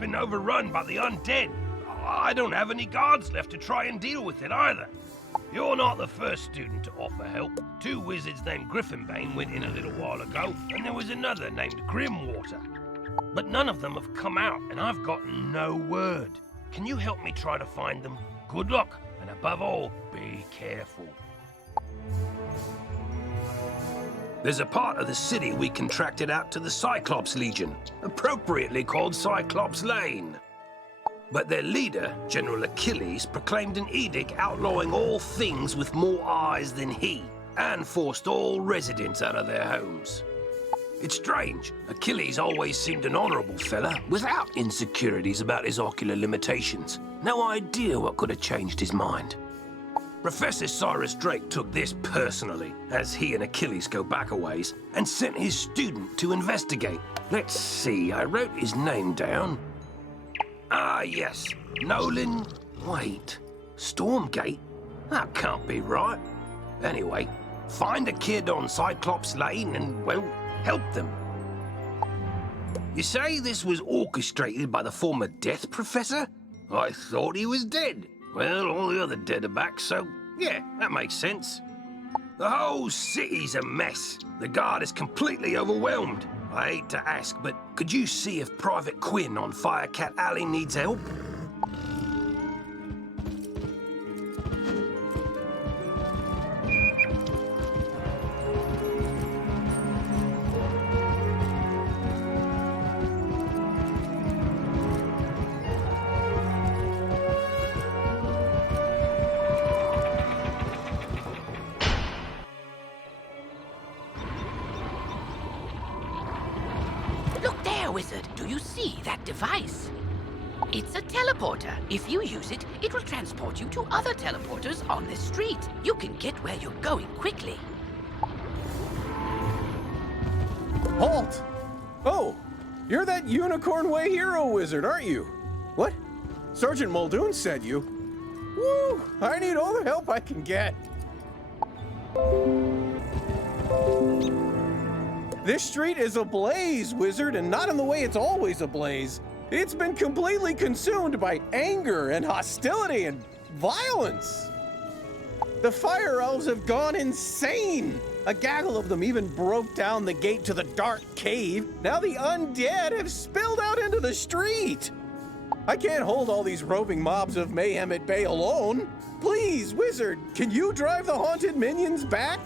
been overrun by the undead. I don't have any guards left to try and deal with it either. You're not the first student to offer help. 2 wizards named Griffinbane went in a little while ago, and there was another named Grimwater. But none of them have come out, and I've gotten no word. Can you help me try to find them? Good luck, and above all, be careful. There's a part of the city we contracted out to the Cyclops Legion, appropriately called Cyclops Lane. But their leader, General Achilles, proclaimed an edict outlawing all things with more eyes than he, and forced all residents out of their homes. It's strange. Achilles always seemed an honorable fella, without insecurities about his ocular limitations. No idea what could have changed his mind. Professor Cyrus Drake took this personally, as he and Achilles go back a ways, and sent his student to investigate. Let's see, I wrote his name down. Ah, yes, Nolan... Wait, Stormgate? That can't be right. Anyway, find a kid on Cyclops Lane and, well, help them. You say this was orchestrated by the former Death Professor? I thought he was dead. Well, all the other dead are back, so yeah, that makes sense. The whole city's a mess. The guard is completely overwhelmed. I hate to ask, but could you see if Private Quinn on FIRECAT Alley needs help? Wizard, do you see that device? It's a teleporter. If you use it, it will transport you to other teleporters on this street. You can get where you're going quickly. Halt! Oh, you're that Unicorn Way hero wizard, aren't you? What? Sergeant Muldoon said you. Woo! I need all the help I can get. This street is ablaze, Wizard, and not in the way it's always ablaze. It's been completely consumed by anger and hostility and violence. The fire elves have gone insane. A gaggle of them even broke down the gate to the dark cave. Now the undead have spilled out into the street. I can't hold all these roving mobs of mayhem at bay alone. Please, Wizard, can you drive the haunted minions back?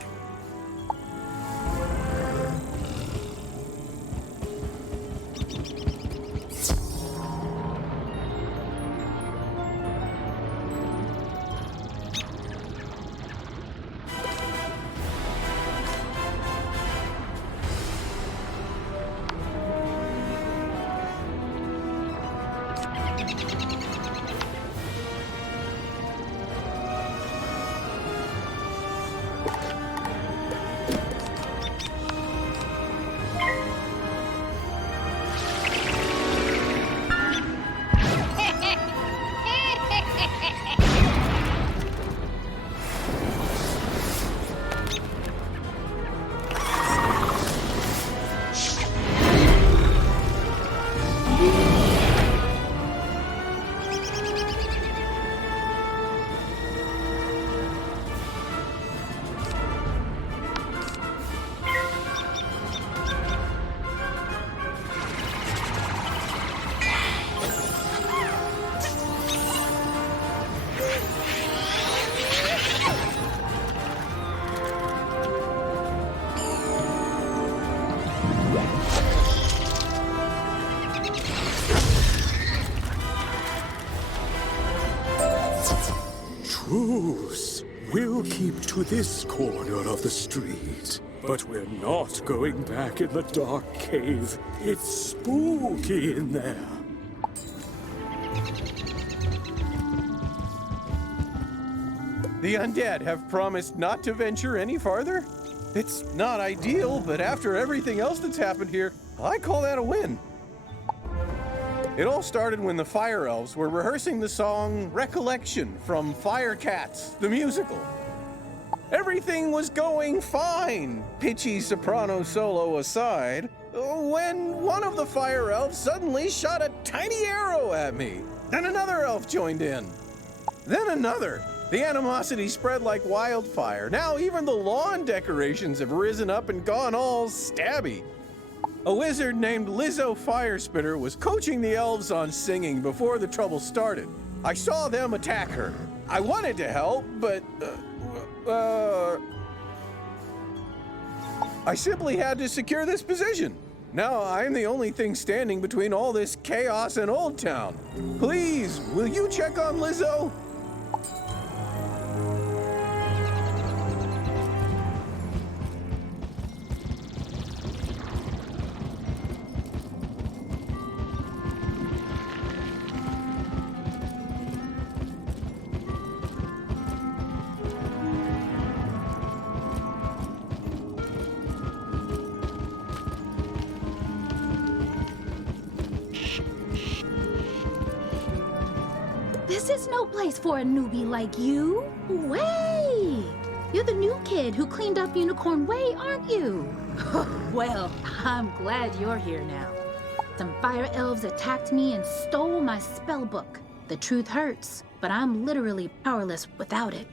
Truce. We'll keep to this corner of the street. But we're not going back in the dark cave. It's spooky in there. The undead have promised not to venture any farther? It's not ideal, but after everything else that's happened here, I call that a win. It all started when the Fire Elves were rehearsing the song Recollection from FIRECAT, the musical. Everything was going fine, pitchy soprano solo aside, when one of the fire elves suddenly shot a tiny arrow at me. Then another elf joined in. Then another. The animosity spread like wildfire. Now even the lawn decorations have risen up and gone all stabby. A wizard named Lizzo Firespitter was coaching the elves on singing before the trouble started. I saw them attack her. I wanted to help, but I simply had to secure this position. Now I'm the only thing standing between all this chaos and Old Town. Please, will you check on Lizzo? This is no place for a newbie like you. Wait! You're the new kid who cleaned up Unicorn Way, aren't you? Well, I'm glad you're here now. Some fire elves attacked me and stole my spell book. The truth hurts, but I'm literally powerless without it.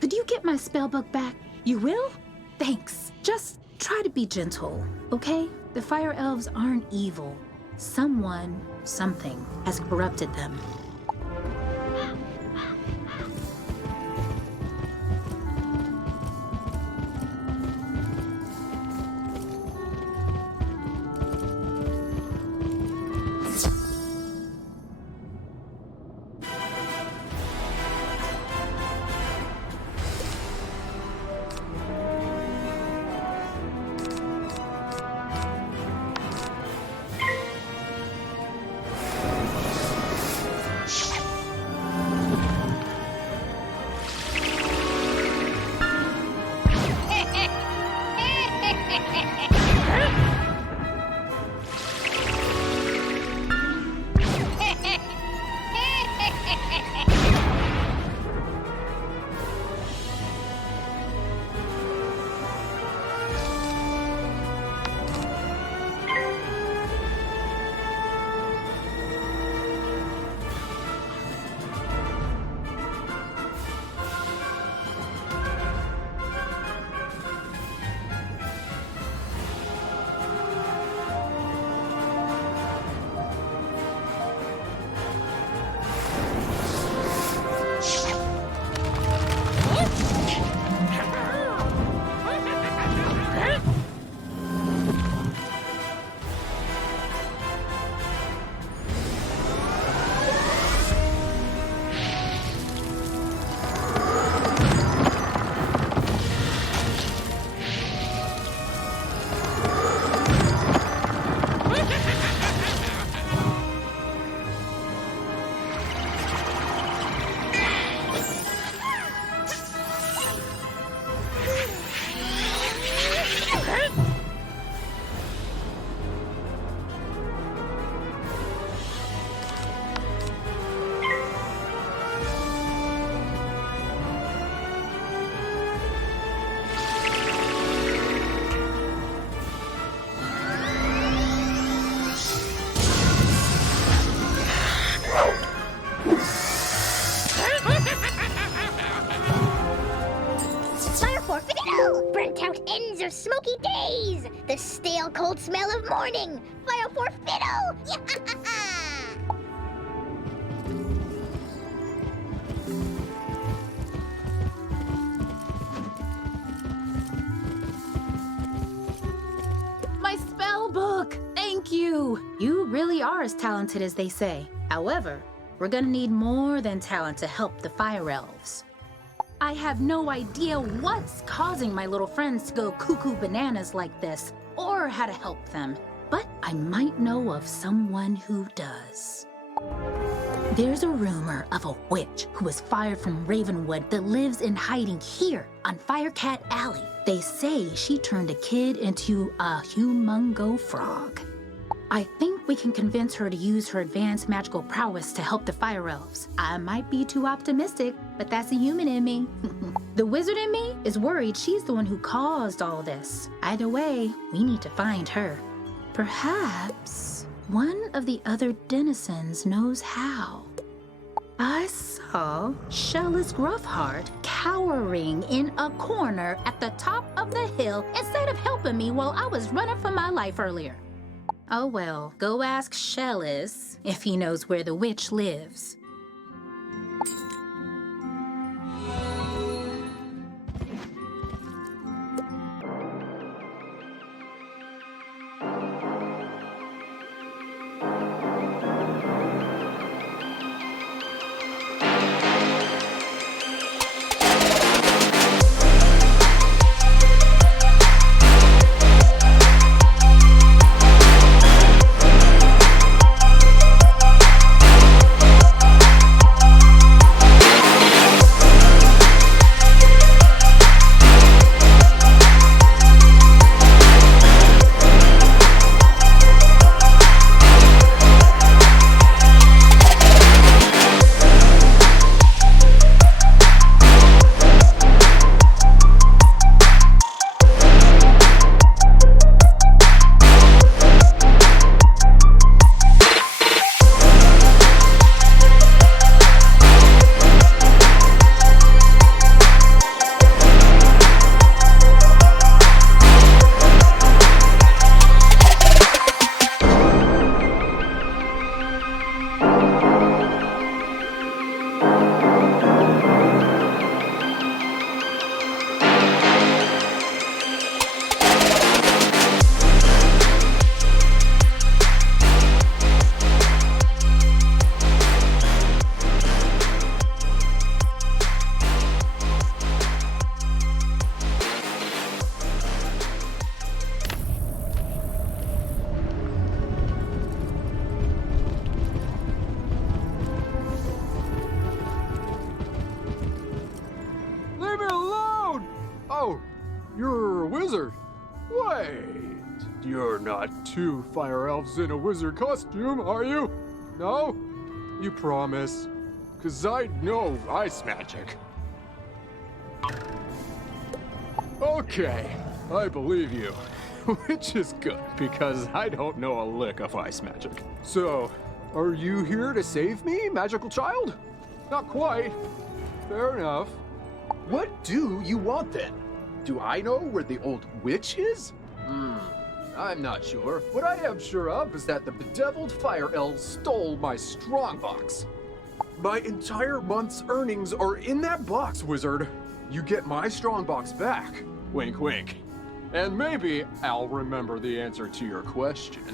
Could you get my spell book back? You will? Thanks. Just try to be gentle, okay? The fire elves aren't evil. Someone, something, has corrupted them. Burnt out ends of smoky days! The stale cold smell of morning! Fire for fiddle! My spell book! Thank you! You really are as talented as they say. However, we're gonna need more than talent to help the fire elves. I have no idea what's causing my little friends to go cuckoo bananas like this, or how to help them. But I might know of someone who does. There's a rumor of a witch who was fired from Ravenwood that lives in hiding here on FIRECAT Alley. They say she turned a kid into a humongo frog. I think we can convince her to use her advanced magical prowess to help the fire elves. I might be too optimistic, but that's a human in me. The wizard in me is worried she's the one who caused all this. Either way, we need to find her. Perhaps one of the other denizens knows how. I saw Shellis Gruffheart cowering in a corner at the top of the hill instead of helping me while I was running for my life earlier. Oh well, go ask Shellis if he knows where the witch lives. Leave me alone! Oh, you're a wizard. Wait, you're not two fire elves in a wizard costume, are you? No? You promise? 'Cause I know ice magic. Okay, I believe you. Which is good, because I don't know a lick of ice magic. So, are you here to save me, magical child? Not quite. Fair enough. What do you want then? Do I know where the old witch is? I'm not sure. What I am sure of is that the bedeviled fire elves stole my strongbox. My entire month's earnings are in that box, wizard. You get my strongbox back. Wink, wink. And maybe I'll remember the answer to your question.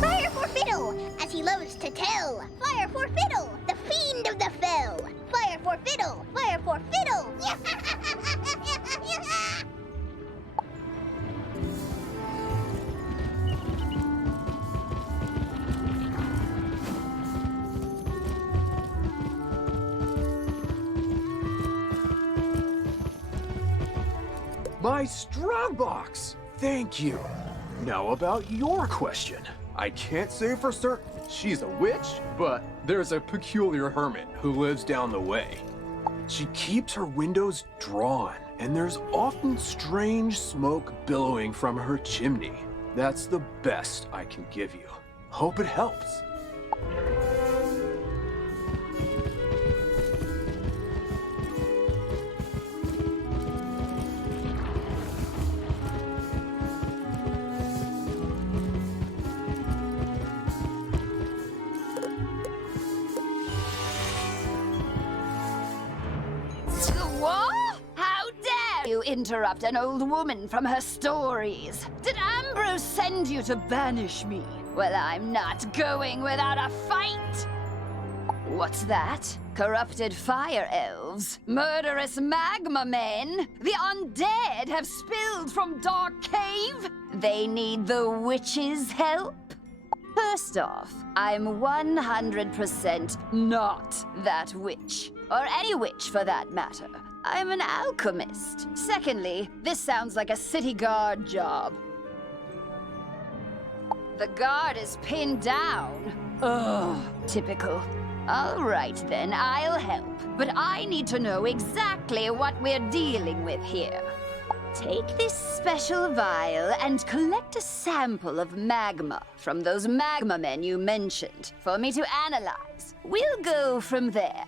Fire for Fiddle, as he loves to tell. Fire for Fiddle, the fiend of the fell. Fire for Fiddle, fire for Fiddle. My strong box! Thank you. Now about your question. I can't say for certain she's a witch, but there's a peculiar hermit who lives down the way. She keeps her windows drawn, and there's often strange smoke billowing from her chimney. That's the best I can give you. Hope it helps. What? How dare you interrupt an old woman from her stories? Did Ambrose send you to banish me? Well, I'm not going without a fight! What's that? Corrupted fire elves? Murderous magma men? The undead have spilled from Dark Cave? They need the witch's help? First off, I'm 100% not that witch. Or any witch for that matter. I'm an alchemist. Secondly, this sounds like a city guard job. The guard is pinned down. Ugh, typical. All right then, I'll help. But I need to know exactly what we're dealing with here. Take this special vial and collect a sample of magma from those magma men you mentioned for me to analyze. We'll go from there.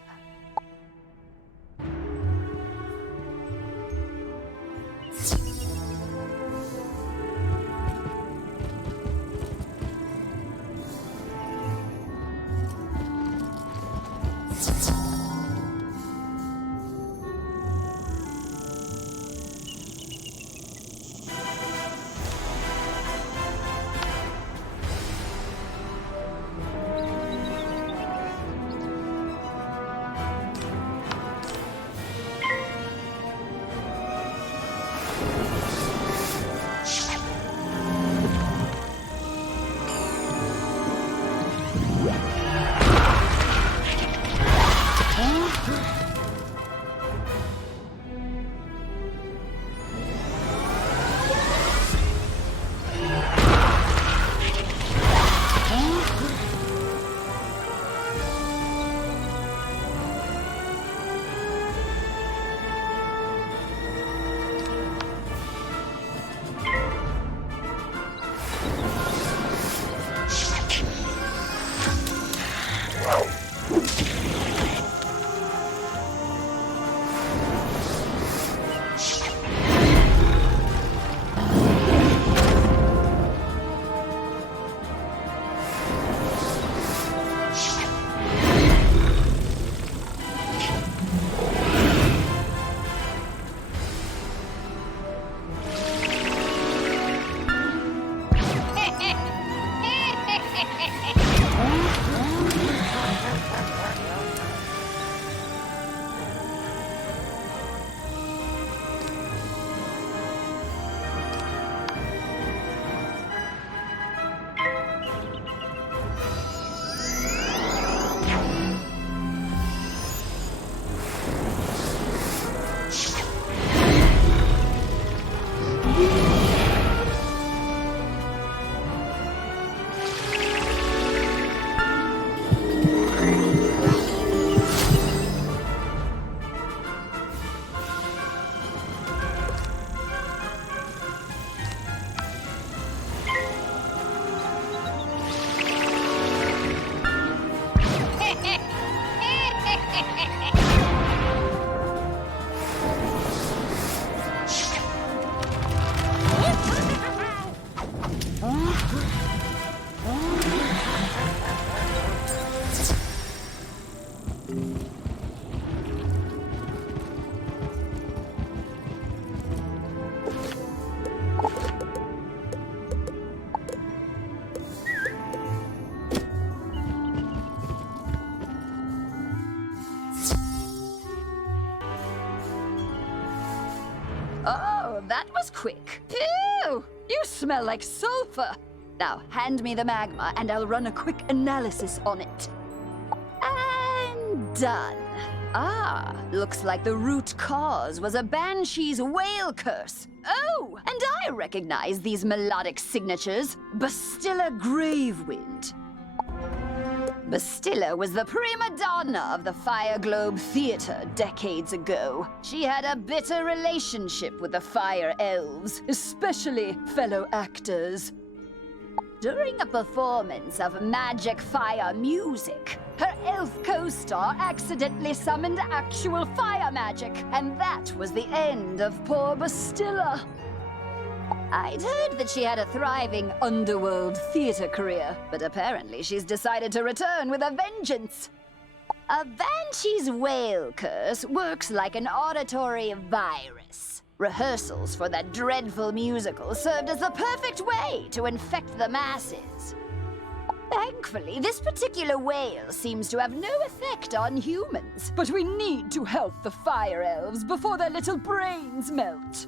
Oh, that was quick. Phew! You smell like sulfur. Now, hand me the magma and I'll run a quick analysis on it. And done. Ah, looks like the root cause was a banshee's whale curse. Oh, and I recognize these melodic signatures. Bastilla Gravewind. Bastilla was the prima donna of the Fire Globe Theater decades ago. She had a bitter relationship with the Fire Elves, especially fellow actors. During a performance of magic fire music, her elf co-star accidentally summoned actual fire magic, and that was the end of poor Bastilla. I'd heard that she had a thriving underworld theater career, but apparently she's decided to return with a vengeance. A banshee's whale curse works like an auditory virus. Rehearsals for that dreadful musical served as the perfect way to infect the masses. Thankfully, this particular whale seems to have no effect on humans. But we need to help the fire elves before their little brains melt.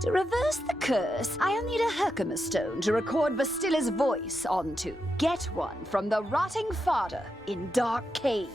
To reverse the curse, I'll need a Herkimer stone to record Bastilla's voice onto. Get one from the rotting fodder in Dark Cave.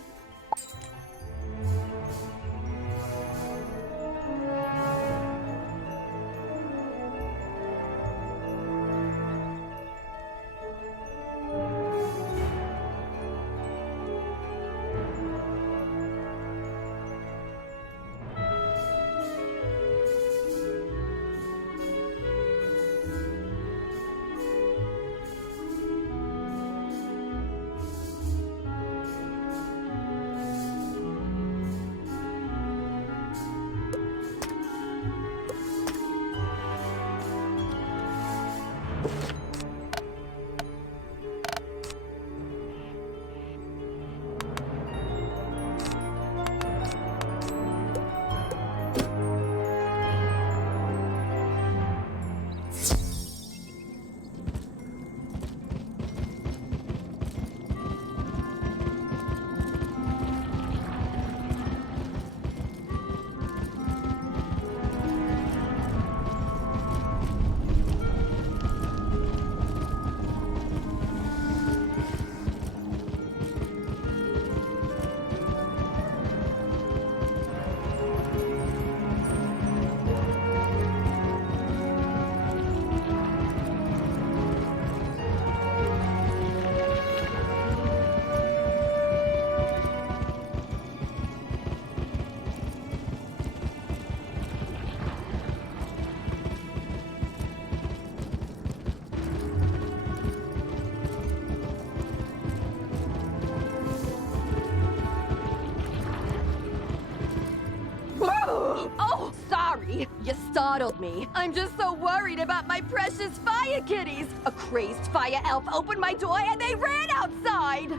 Oh, sorry. You startled me. I'm just so worried about my precious fire kitties. A crazed fire elf opened my door and they ran outside.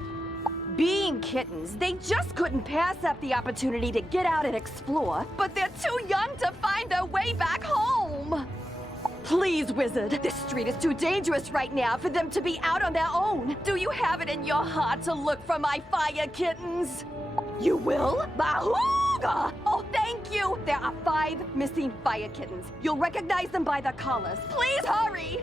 Being kittens, they just couldn't pass up the opportunity to get out and explore, but they're too young to find their way back home. Please, Wizard, this street is too dangerous right now for them to be out on their own. Do you have it in your heart to look for my fire kittens? You will? Bahooga! Oh, thank you! There are 5 missing fire kittens. You'll recognize them by their collars. Please hurry!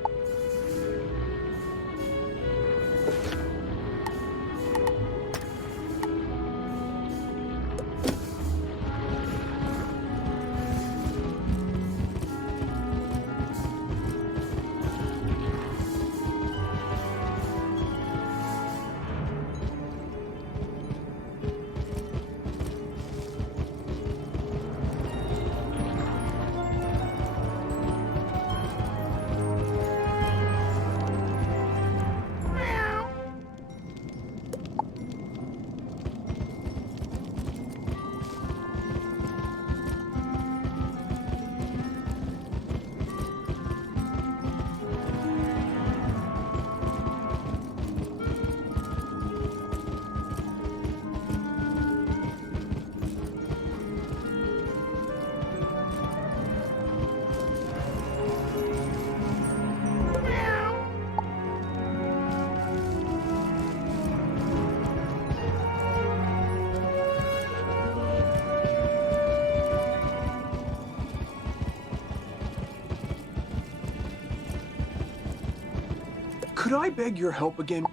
Could I beg your help again?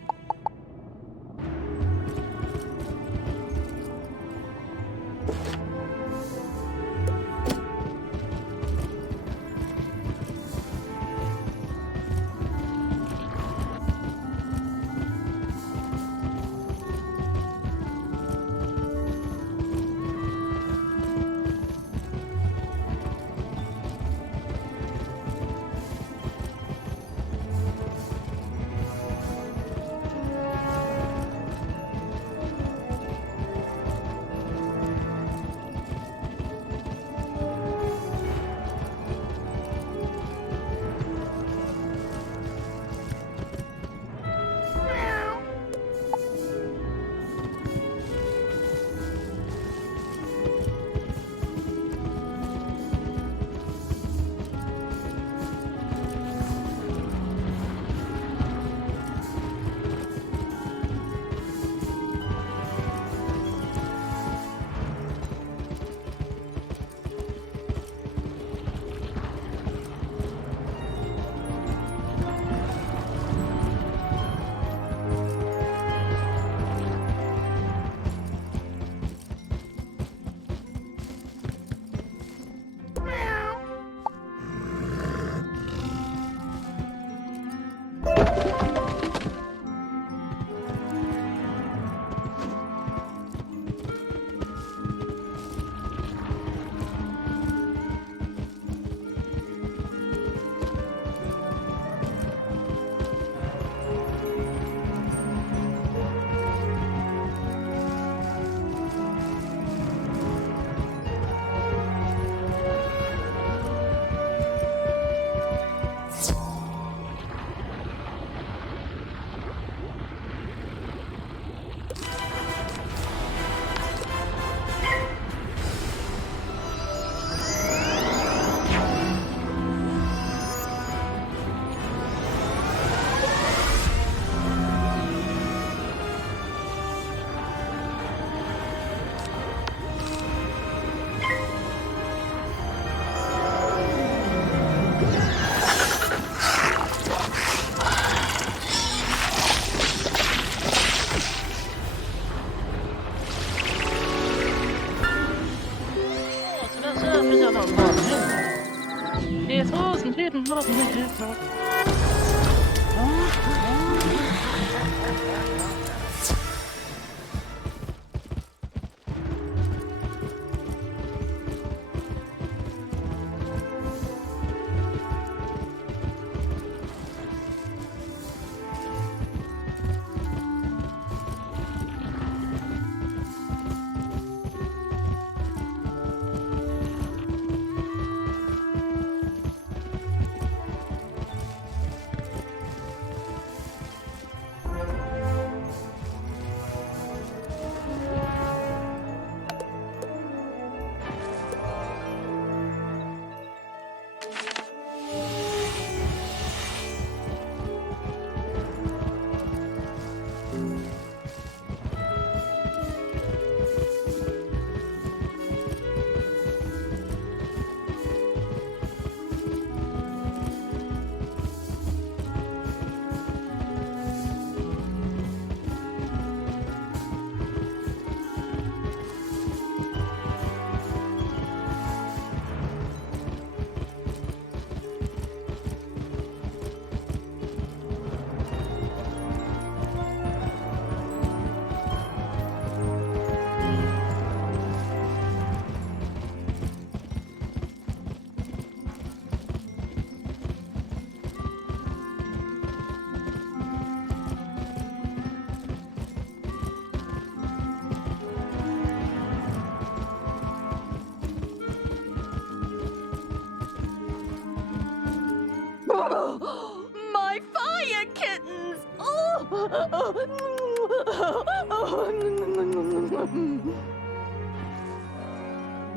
My fire kittens!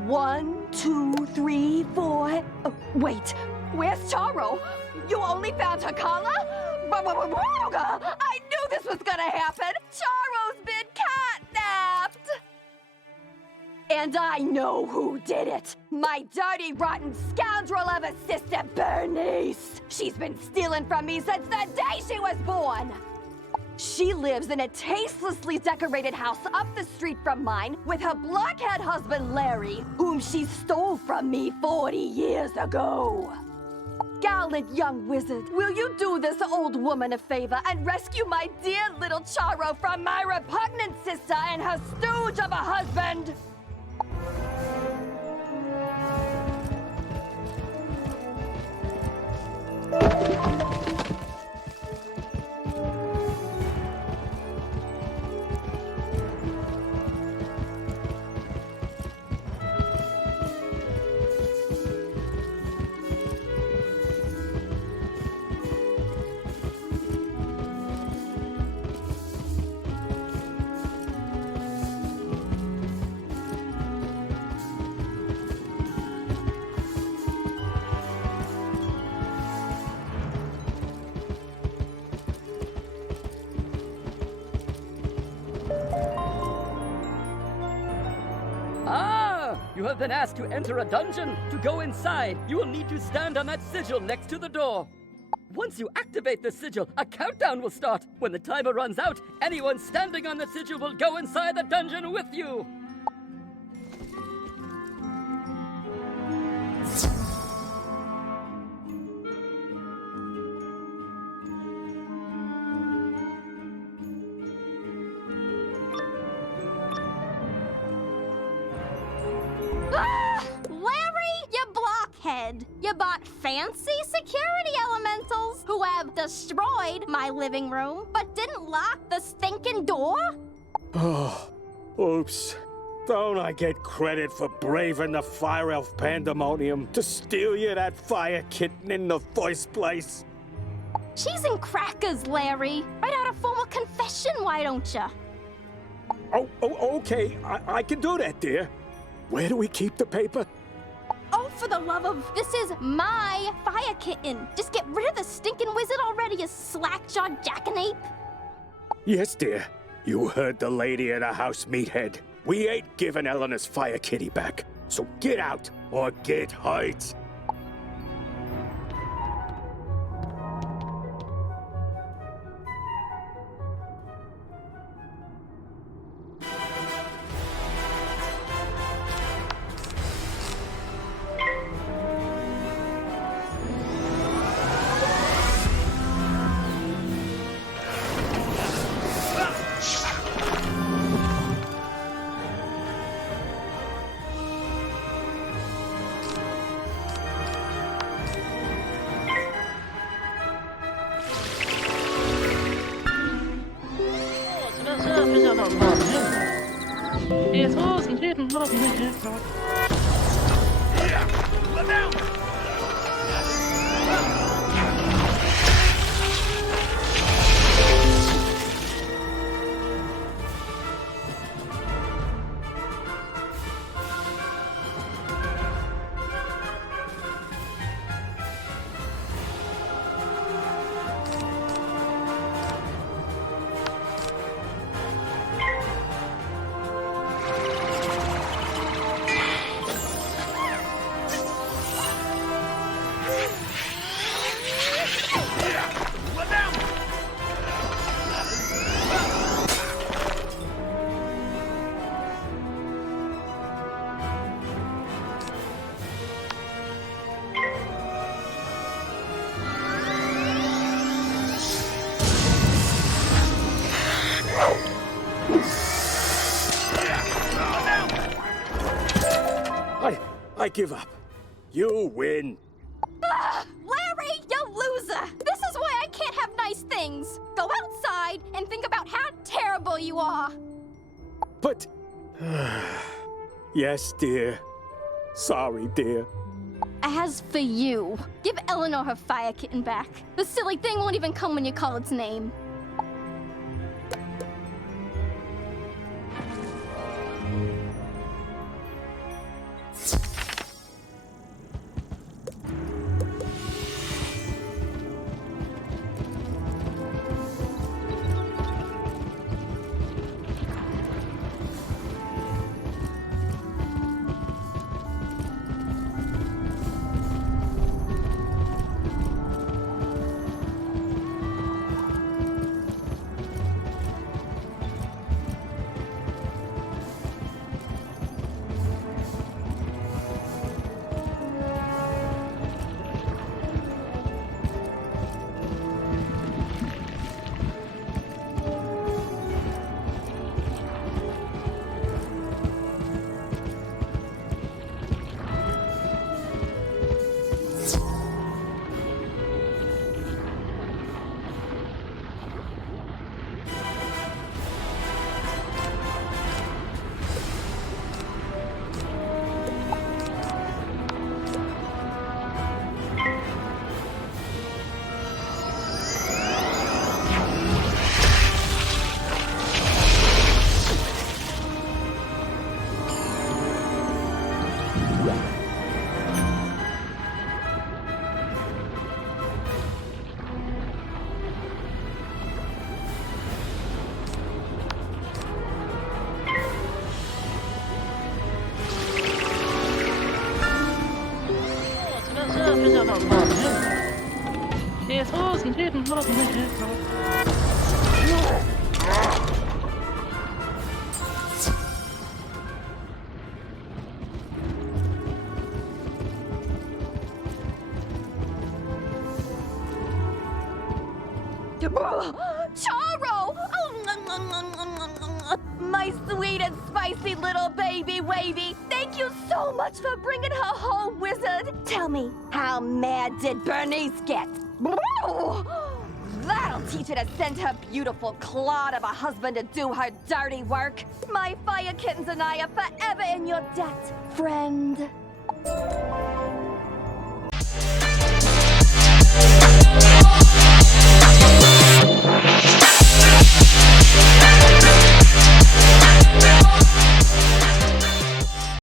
One, two, three, four. Oh, wait, where's Charo? You only found her collar? I knew this was gonna happen! Charo's been catnapped! And I know who did it. My dirty, rotten scoundrel of a sister, Bernice. She's been stealing from me since the day she was born. She lives in a tastelessly decorated house up the street from mine with her blockhead husband, Larry, whom she stole from me 40 years ago. Gallant young wizard, will you do this old woman a favor and rescue my dear little Charo from my repugnant sister and her stooge of a husband? You have been asked to enter a dungeon. To go inside, you will need to stand on that sigil next to the door. Once you activate the sigil, a countdown will start. When the timer runs out, anyone standing on the sigil will go inside the dungeon with you. You bought fancy security elementals who have destroyed my living room, but didn't lock the stinking door? Oh, oops. Don't I get credit for braving the Fire Elf pandemonium to steal you that fire kitten in the first place? Cheese and crackers, Larry. Write out a formal confession, why don't you? Oh, okay. I can do that, dear. Where do we keep the paper? Oh, for the love of... This is my fire kitten. Just get rid of the stinking wizard already, you slack-jawed jackanape. Yes, dear. You heard the lady at the house, meathead. We ain't giving Eleanor's fire kitty back. So get out or get hurt. I give up. You win. Larry, you loser! This is why I can't have nice things. Go outside and think about how terrible you are. But... Yes, dear. Sorry, dear. As for you, give Eleanor her fire kitten back. The silly thing won't even come when you call its name. Charo! My sweet and spicy little baby wavy. Thank you so much for bringing her home, Wizard. Tell me, how mad did Bernice get? That'll teach her to send her beautiful clod of a husband to do her dirty work. My fire kittens and I are forever in your debt, friend.